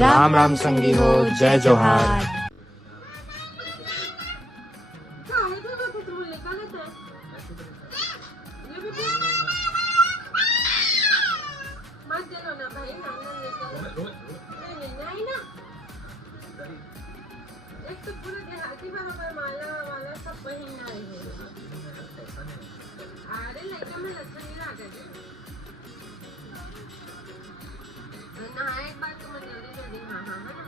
राम राम संगी हो, जय जोहार। एक तो पूरा देहाती बराबर माला वाला सब बहिन आए हैं। अरे लड़का में लक्षण नहीं रहा नहाए एक बार तो मैं जल्दी जल्दी हाँ हाँ है ना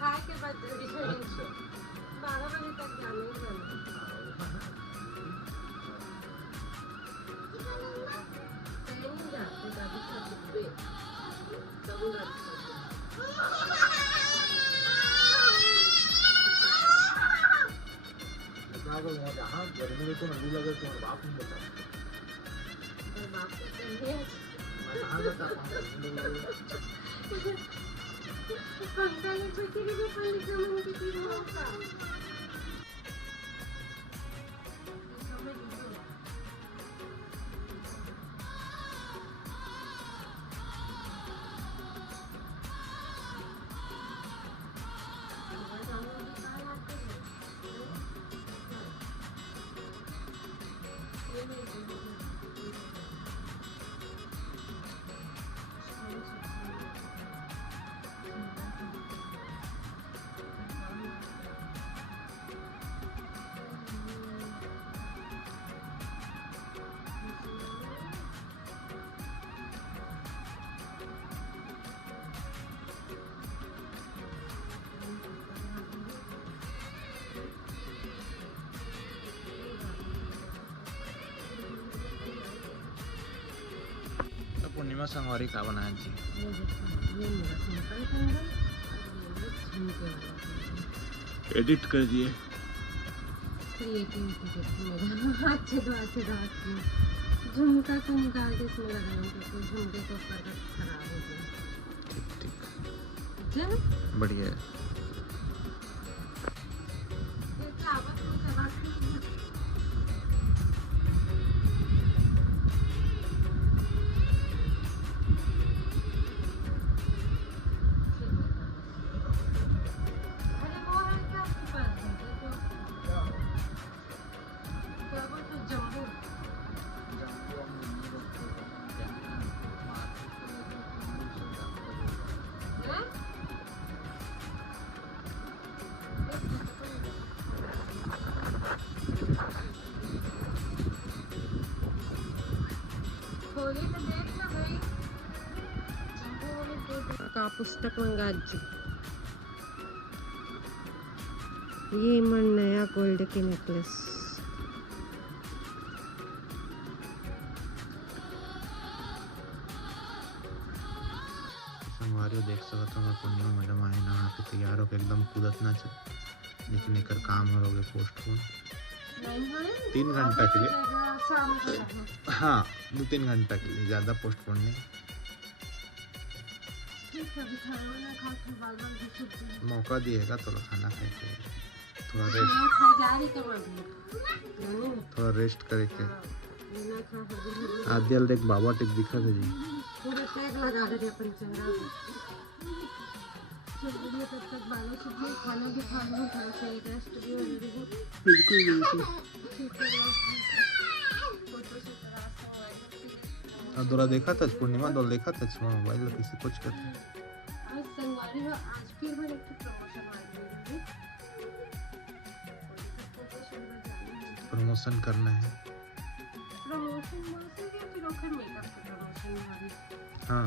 खाए के बाद जल्दी जल्दी 12 बजे तक जाने ही जाना। नहीं जाते दादी खाते जहाँ गर्मी को नदी लगे तो बाप नहीं बता बाप को चाहिए पंखा ले छोटी भी पंडित जमन की की होगा पूर्णिमा संगवारी का बनाया जी एडिट कर दिए झुमका को निकाल के इसमें लगाना क्योंकि झुमके को ऊपर का खराब हो गया। ठीक बढ़िया है। का पुस्तक मंगा जी ये मन नया गोल्ड के नेकलेस संगवारी देख सकते हो पूर्णिमा मैडम आए नहा के तैयार होकर एकदम कूदत ना चल लेकिन एक काम हो गए पोस्टपोन 3 घंटा के लिए हाँ 2-3 घंटा के लिए ज़्यादा पोस्टपोन नहीं मौका दिएगा थोड़ा खाना खाए के थोड़ा रेस्ट करे के आदियल एक बाबा टिक दिखा था जी पूरे टैग लगा दे अपन चेहरा तब तक बालों से भी खाना भी खा लो थोड़ा सा रेस्ट भी हो जाएगी बिल्कुल बिल्कुल और दोरा देखा था पूर्णिमा दोरा देखा था मोबाइल में किसी कुछ करते आज संगवारी हो आज फिर मैंने एक प्रमोशन करना है प्रमोशन बोलते हैं फिर ओकर मेकअप का प्रमोशन वाली हाँ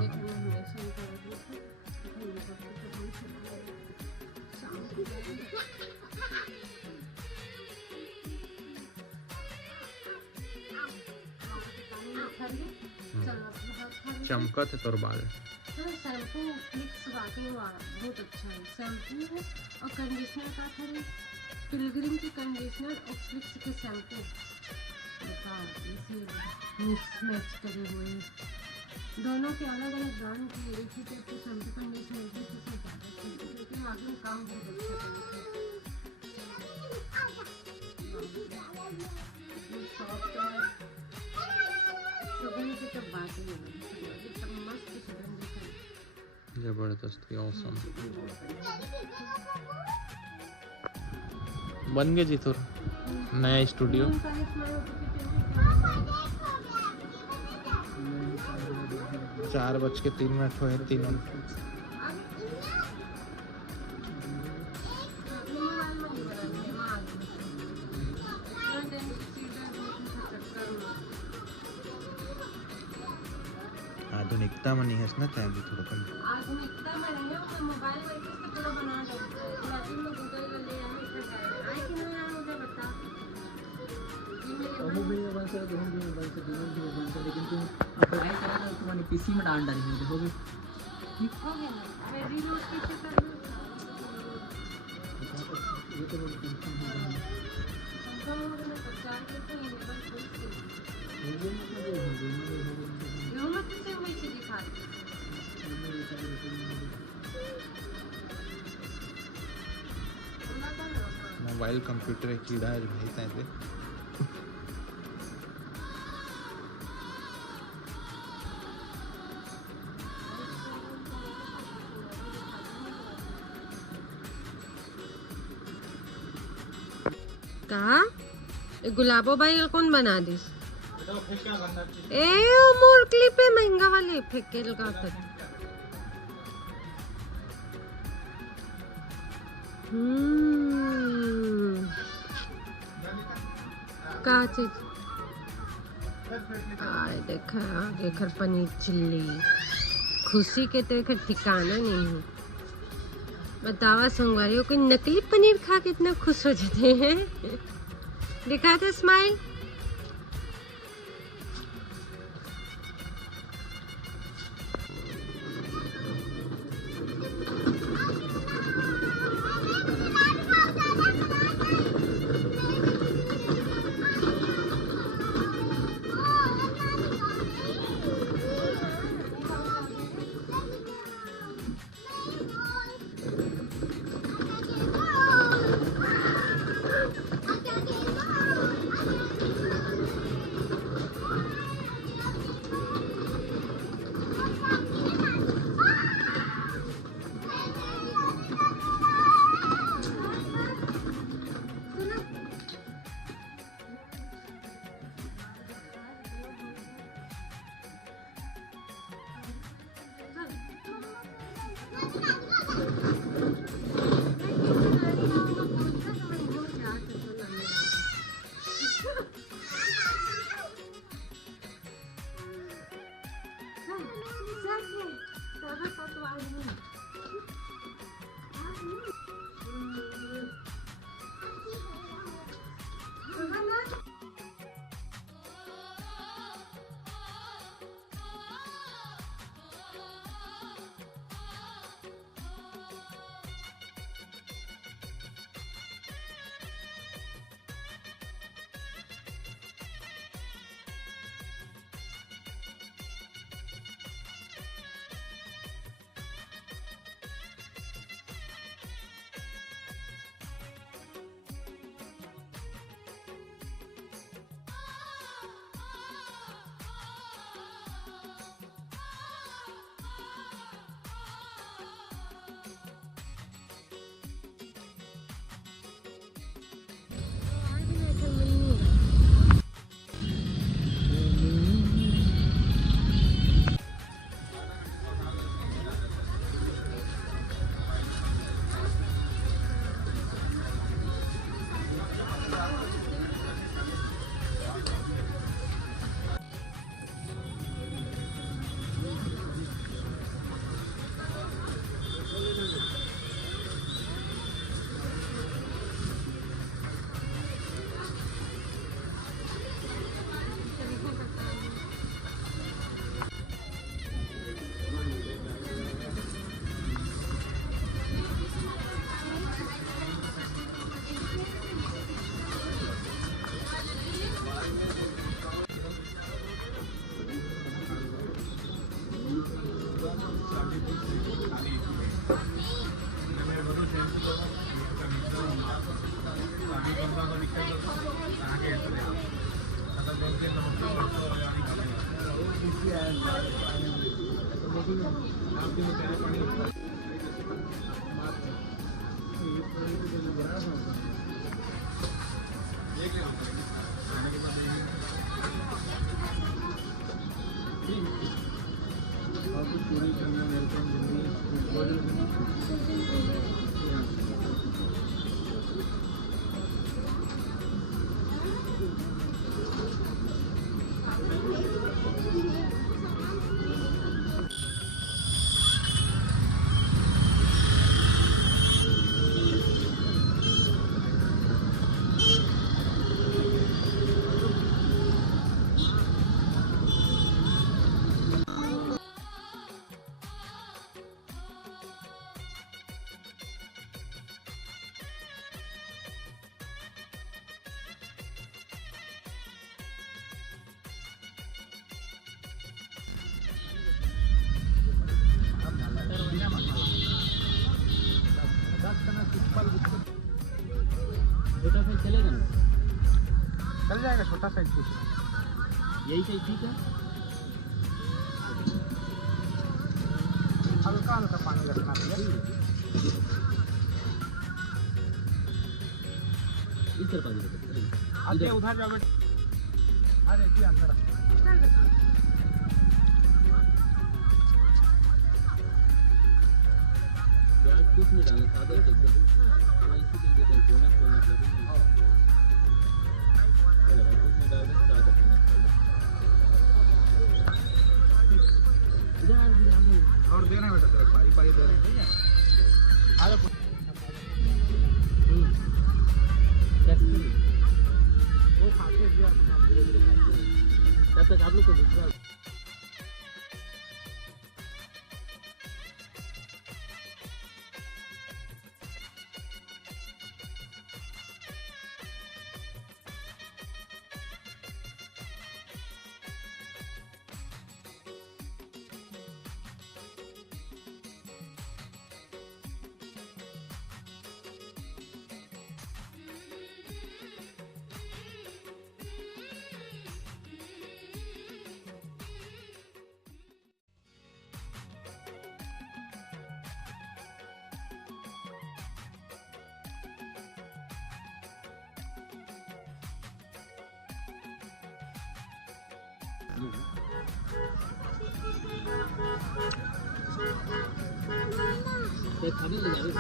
चमका थे तोर बाल शैम्पू फ्लिक्स वाकई बहुत अच्छा है शैम्पू और कंडीशनर का था पिलग्रिम की कंडीशनर और फ्लिक्स के शैम्पू मिक्स मैच करे हुए दोनों के अलग अलग ब्रांड की एक ही टाइप के शैम्पू कंडीशनर की लेकिन आगे काम बहुत अच्छा जबरदस्त, ऑसम। बन गए जी तो नया स्टूडियो। 4:03 हुए 3। आधुनिकता में नहीं है ना, टाइम भी थोड़ा कम। आधुनिकता में रहे हो, मोबाइल में किस पूरा बना दो, लैपटॉप में गूगल ले ले हमें इतना टाइम आए कि नहीं आए मुझे बता। वो भी बन सकते, हम भी बन सकते, हम भी बन सकते, लेकिन तुम अप्लाई करा तो तुम्हारी पीसी में डाल डालेंगे, देखोगे ठीक हो गया ना। अरे रीलोड कैसे कर दूं? ये तो बड़ी टेंशन हो रही है। कंफर्म हो गया तो चार के तो इनेबल कर दो। ये मतलब ये हो गया, यो मत से वैसे दिखा दो। मोबाइल कंप्यूटर एक कीड़ा है जो नहीं चाहते। कहा गुलाबो भाई कौन बना दिस ए मोर क्लिप है महंगा वाले फेंके लगाकर। का चीज आए देखा पनीर चिल्ली खुशी के तो एक ठिकाना नहीं है। बतावा संगवारियों को नकली पनीर खा के इतना खुश हो जाते हैं। दिखा था स्माइल। छोटा साइज चलेगा ना? चल जाएगा, छोटा साइज पूछ रहा यही साइज ठीक है। हल्का हल्का पानी रखना भैया। इस तरफ पानी रखो। आगे उधर जाओ बेटा। हाँ देखिए अंदर प्याज कुछ नहीं डालना, सादा ही एकदम। हाँ, इसी को देते हैं कोना कोना मतलब। चलो भाई कुछ नहीं डालते, सादा कोना डालो। इधर आ जाओ। और दे रहे हैं बेटा, तेरा पारी पारी दे रहे हैं, ठीक है? आगे वो खाते दिया धीरे-धीरे खाते हैं। तब तक आप लोग को दूसरा ये खाने ले जाओ।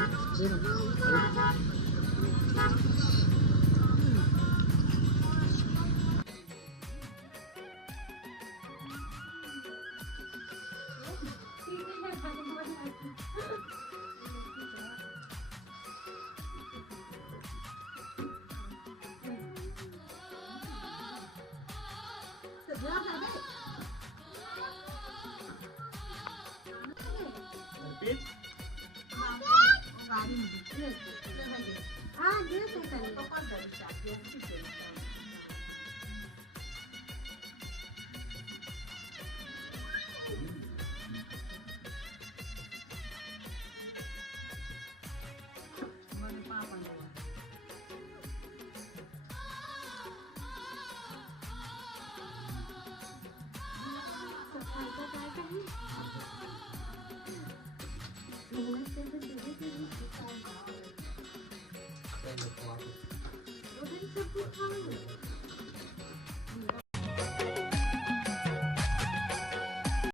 हाँ,